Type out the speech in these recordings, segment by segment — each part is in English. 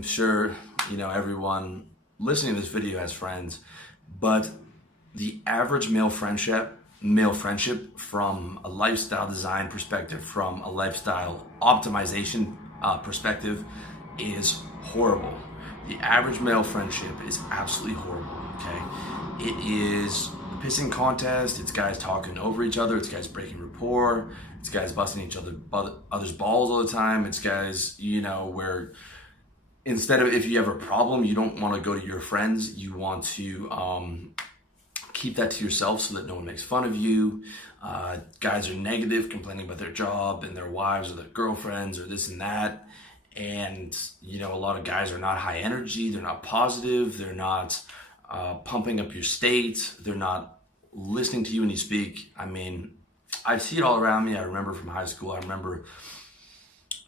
I'm sure, everyone listening to this video has friends, but the average male friendship from a lifestyle design perspective, from a lifestyle optimization perspective, is horrible. The average male friendship is absolutely horrible, okay? It is a pissing contest, it's guys talking over each other, it's guys breaking rapport, it's guys busting other's balls all the time, it's guys, where instead of, if you have a problem, you don't want to go to your friends, you want to keep that to yourself so that no one makes fun of you. Guys are negative, complaining about their job and their wives or their girlfriends or this and that. And, a lot of guys are not high energy, they're not positive, they're not pumping up your state, they're not listening to you when you speak. I mean, I see it all around me. I remember from high school, I remember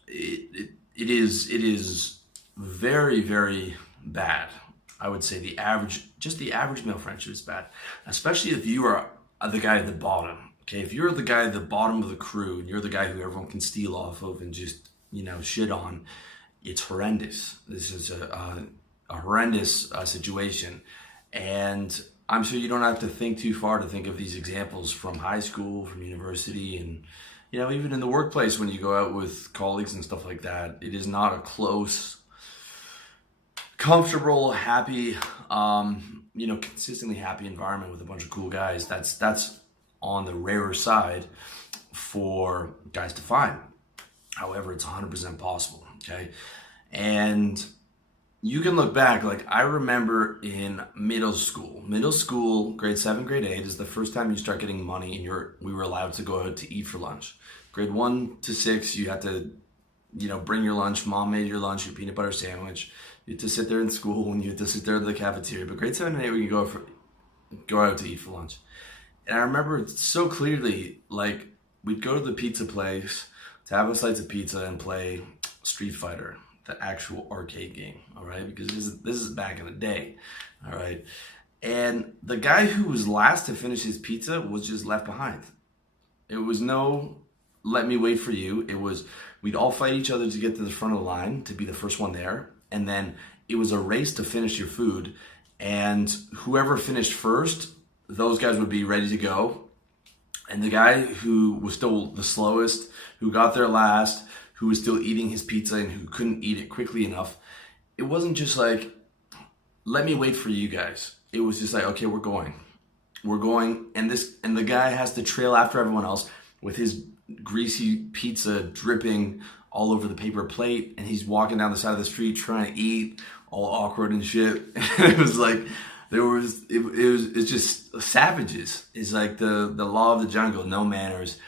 it is very, very bad. I would say the average male friendship is bad, especially if you are the guy at the bottom. Okay, if you're the guy at the bottom of the crew and you're the guy who everyone can steal off of and just shit on, it's horrendous. This is a horrendous situation, and I'm sure you don't have to think too far to think of these examples from high school, from university, and even in the workplace when you go out with colleagues and stuff like that. It is not a close, comfortable, happy, consistently happy environment with a bunch of cool guys. That's on the rarer side for guys to find. However, it's 100% possible, okay? And you can look back, like I remember in middle school, grade 7, grade 8 is the first time you start getting money and we were allowed to go out to eat for lunch. Grade 1 to 6, you had to, bring your lunch. Mom made your lunch, your peanut butter sandwich. You had to sit there in school and you had to sit there at the cafeteria. But grade 7 and 8, we could go out to eat for lunch. And I remember so clearly, like we'd go to the pizza place to have a slice of pizza and play Street Fighter, the actual arcade game, all right? Because this is back in the day, all right? And the guy who was last to finish his pizza was just left behind. It was no, let me wait for you. It was, we'd all fight each other to get to the front of the line, to be the first one there. And then it was a race to finish your food. And whoever finished first, those guys would be ready to go. And the guy who was still the slowest, who got there last, who was still eating his pizza and who couldn't eat it quickly enough, it wasn't just like, let me wait for you guys. It was just like, okay, we're going, and the guy has to trail after everyone else with his greasy pizza dripping all over the paper plate, and he's walking down the side of the street trying to eat, all awkward and shit. It was like it's just savages. It's like the law of the jungle, no manners,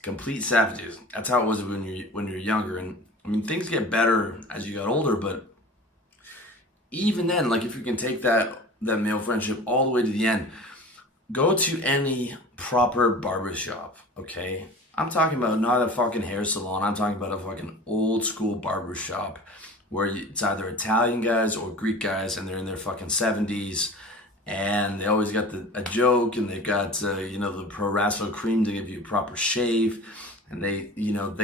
complete savages. That's how it was when you're younger. And I mean, things get better as you got older, but even then, like if you can take that male friendship all the way to the end, go to any proper barbershop, okay? I'm talking about not a fucking hair salon. I'm talking about a fucking old school barbershop where it's either Italian guys or Greek guys, and they're in their fucking 70s, and they always got a joke, and they've got the Pro Wrestler cream to give you a proper shave, and they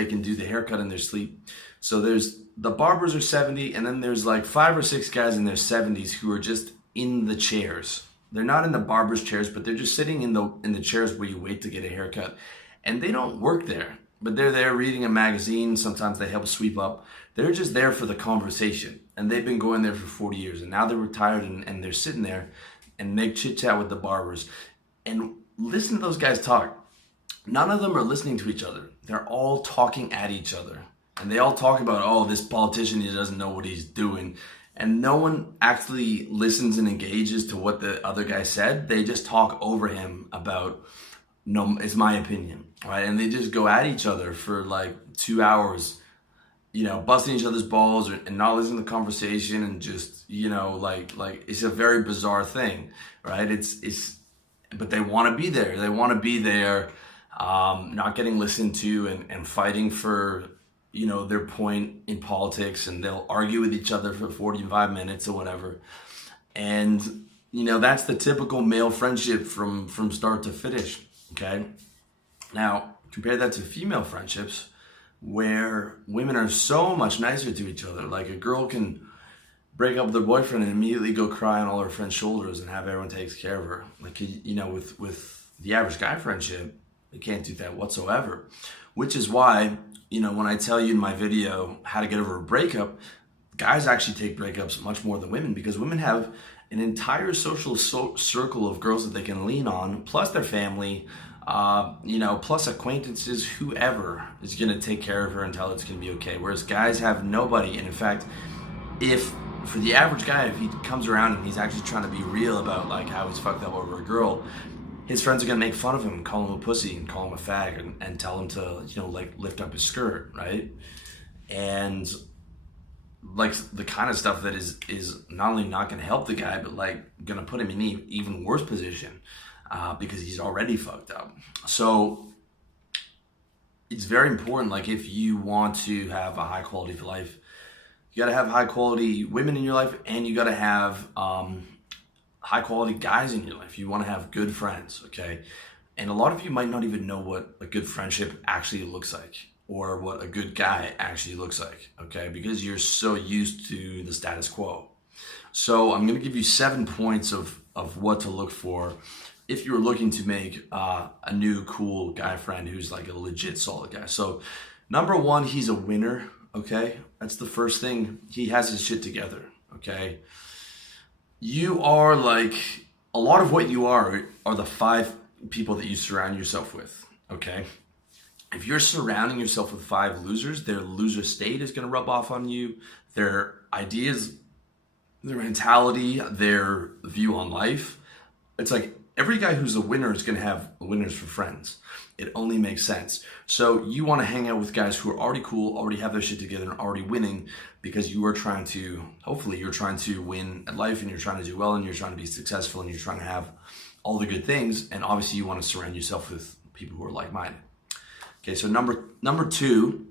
can do the haircut in their sleep. So there's the barbers are 70, and then there's like 5 or 6 guys in their 70s who are just in the chairs. They're not in the barber's chairs, but they're just sitting in the chairs where you wait to get a haircut. And they don't work there, but they're there reading a magazine. Sometimes they help sweep up. They're just there for the conversation. And they've been going there for 40 years. And now they're retired and they're sitting there and they chit chat with the barbers. And listen to those guys talk. None of them are listening to each other. They're all talking at each other. And they all talk about, oh, this politician, he doesn't know what he's doing. And no one actually listens and engages to what the other guy said. They just talk over him about, no, it's my opinion, right? And they just go at each other for like 2 hours, busting each other's balls and not listening to the conversation, and just, like it's a very bizarre thing, right? But they want to be there. They want to be there, not getting listened to and fighting for, their point in politics, and they'll argue with each other for 45 minutes or whatever. And, that's the typical male friendship from start to finish. Okay. Now, compare that to female friendships where women are so much nicer to each other. Like a girl can break up with their boyfriend and immediately go cry on all her friends' shoulders and have everyone takes care of her. Like, you know, with the average guy friendship, they can't do that whatsoever. Which is why, you know, when I tell you in my video how to get over a breakup, guys actually take breakups much more than women, because women have an entire social circle of girls that they can lean on, plus their family, you know, plus acquaintances, whoever is going to take care of her and tell her it's going to be okay. Whereas guys have nobody. And in fact, if for the average guy, if he comes around and he's actually trying to be real about like how he's fucked up over a girl, his friends are gonna make fun of him, call him a pussy and call him a fag, and tell him to, you know, like lift up his skirt, right? And like the kind of stuff that is not only not gonna help the guy, but like gonna put him in an even worse position, because he's already fucked up. So it's very important, like if you want to have a high quality of life, you gotta have high quality women in your life, and you gotta have high quality guys in your life. You want to have good friends, okay? And a lot of you might not even know what a good friendship actually looks like, or what a good guy actually looks like, okay? Because you're so used to the status quo. So I'm going to give you 7 points of what to look for if you're looking to make a new cool guy friend who's like a legit solid guy. So number 1, he's a winner, okay? That's the first thing. He has his shit together, okay? You are like, a lot of what you are the 5 people that you surround yourself with, okay? If you're surrounding yourself with 5 losers, their loser state is going to rub off on you. Their ideas, their mentality, their view on life. It's like every guy who's a winner is going to have winners for friends. It only makes sense. So you want to hang out with guys who are already cool, already have their shit together, and already winning, because you are trying to, hopefully you're trying to win at life, and you're trying to do well, and you're trying to be successful, and you're trying to have all the good things. And obviously you want to surround yourself with people who are like-minded. Okay, so number 2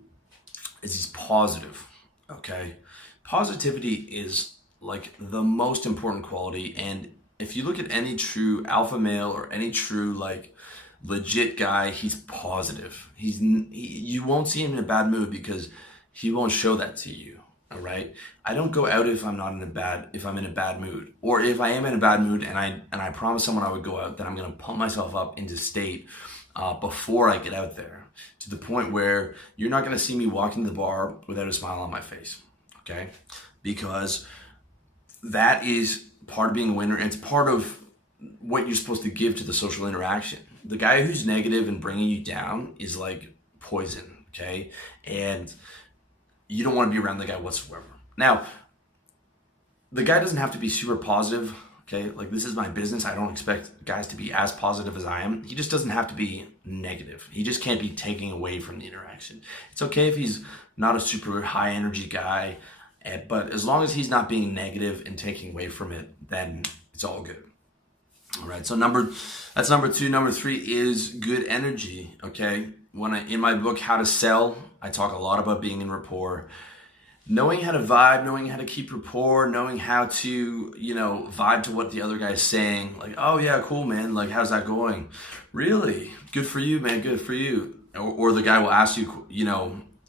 is he's positive, okay? Positivity is like the most important quality. And if you look at any true alpha male or any true like legit guy, he's positive. You won't see him in a bad mood, because he won't show that to you. All right. I don't go out if I'm in a bad mood, or if I am in a bad mood and I promise someone I would go out, then I'm gonna pump myself up into state before I get out there, to the point where you're not gonna see me walk into the bar without a smile on my face. Okay, because that is part of being a winner, and it's part of what you're supposed to give to the social interaction. The guy who's negative and bringing you down is like poison, okay? And you don't want to be around the guy whatsoever. Now, the guy doesn't have to be super positive, okay? Like, this is my business. I don't expect guys to be as positive as I am. He just doesn't have to be negative. He just can't be taking away from the interaction. It's okay if he's not a super high energy guy, but as long as he's not being negative and taking away from it, then it's all good. All right, so that's number 2. Number 3 is good energy, okay? In my book, How to Sell, I talk a lot about being in rapport. Knowing how to vibe, knowing how to keep rapport, knowing how to, vibe to what the other guy's saying. Like, oh yeah, cool, man. Like, how's that going? Really? Good for you, man. Good for you. Or the guy will ask you,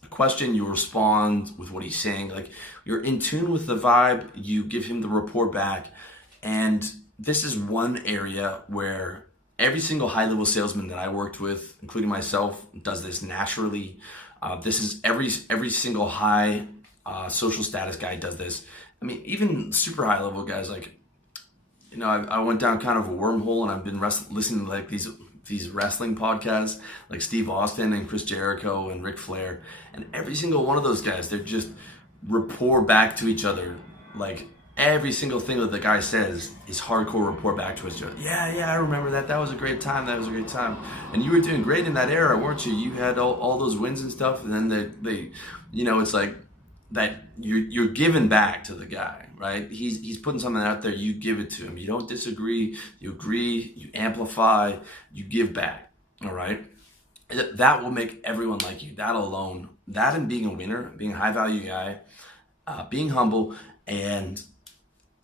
a question, you respond with what he's saying. Like, you're in tune with the vibe, you give him the rapport back. And this is one area where every single high-level salesman that I worked with, including myself, does this naturally. This is every single high social status guy does this. I mean, even super high-level guys, like, I went down kind of a wormhole, and I've been listening to like these wrestling podcasts, like Steve Austin and Chris Jericho and Ric Flair, and every single one of those guys, they're just rapport back to each other. Like, every single thing that the guy says is hardcore rapport back to each other. Yeah, I remember that. That was a great time. And you were doing great in that era, weren't you? You had all those wins and stuff. And then they it's like that you're giving back to the guy, right? He's putting something out there. You give it to him. You don't disagree. You agree. You amplify. You give back. All right. That will make everyone like you. That alone, that and being a winner, being a high value guy, being humble, and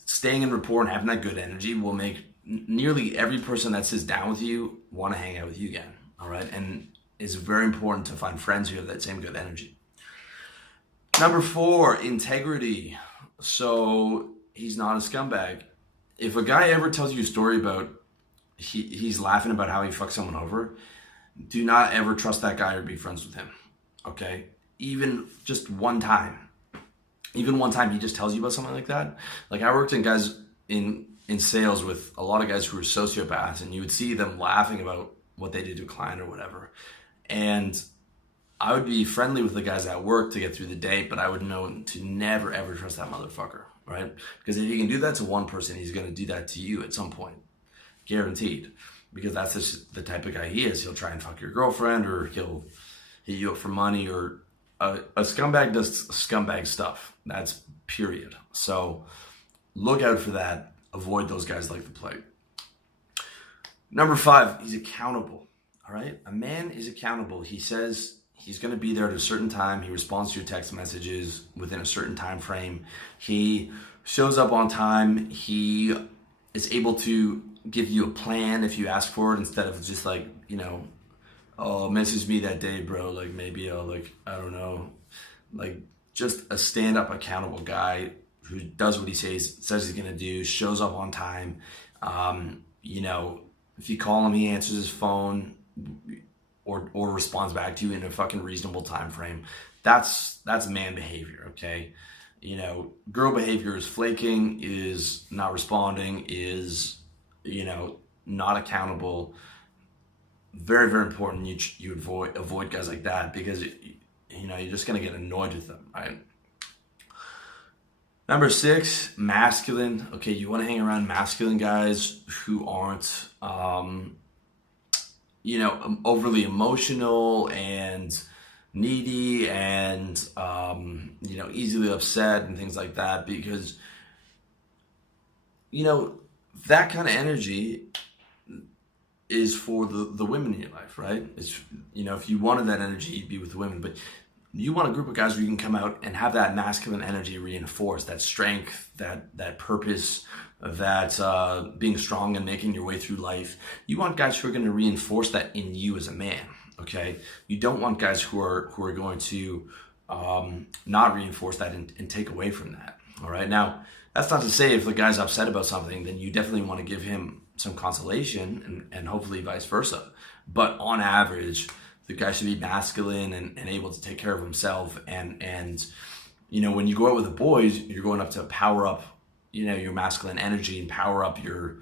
staying in rapport and having that good energy will make nearly every person that sits down with you want to hang out with you again. All right. And it's very important to find friends who have that same good energy. Number 4, integrity. So he's not a scumbag. If a guy ever tells you a story about he's laughing about how he fucked someone over, do not ever trust that guy or be friends with him. Okay? Even just one time. Even one time he just tells you about something like that. Like I worked in guys in sales with a lot of guys who were sociopaths, and you would see them laughing about what they did to a client or whatever. And I would be friendly with the guys at work to get through the day, but I would know to never ever trust that motherfucker, right? Because if he can do that to one person, he's gonna do that to you at some point, guaranteed. Because that's just the type of guy he is. He'll try and fuck your girlfriend, or he'll hit you up for money, or a scumbag does scumbag stuff. That's period. So look out for that. Avoid those guys like the plague. Number 5, he's accountable. All right? A man is accountable. He says he's going to be there at a certain time. He responds to your text messages within a certain time frame. He shows up on time. He is able to give you a plan if you ask for it, instead of just like, oh, message me that day, bro. Like maybe I'll I don't know, just a stand-up accountable guy who does what he says he's gonna do, shows up on time. If you call him, he answers his phone or responds back to you in a fucking reasonable time frame. That's man behavior, okay? Girl behavior is flaking, is not responding, is not accountable. Very, very important you avoid guys like that, because you're just gonna get annoyed with them, right? Number 6, masculine. Okay, you want to hang around masculine guys who aren't, overly emotional and needy and, easily upset and things like that, because, that kind of energy is for the women in your life, right? It's, if you wanted that energy, you'd be with the women, but you want a group of guys where you can come out and have that masculine energy reinforced, that strength, that purpose, that being strong and making your way through life. You want guys who are going to reinforce that in you as a man, okay? You don't want guys who are going to not reinforce that and take away from that, all right? Now, that's not to say if the guy's upset about something, then you definitely want to give him some consolation and hopefully vice versa. But on average, the guy should be masculine and able to take care of himself. And when you go out with the boys, you're going up to power up, your masculine energy and power up your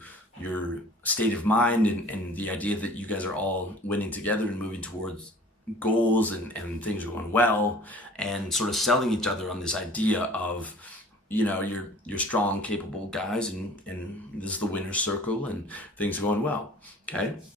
state of mind and the idea that you guys are all winning together and moving towards goals and things are going well, and sort of selling each other on this idea of, you're strong, capable guys, and this is the winner's circle and things are going well, okay?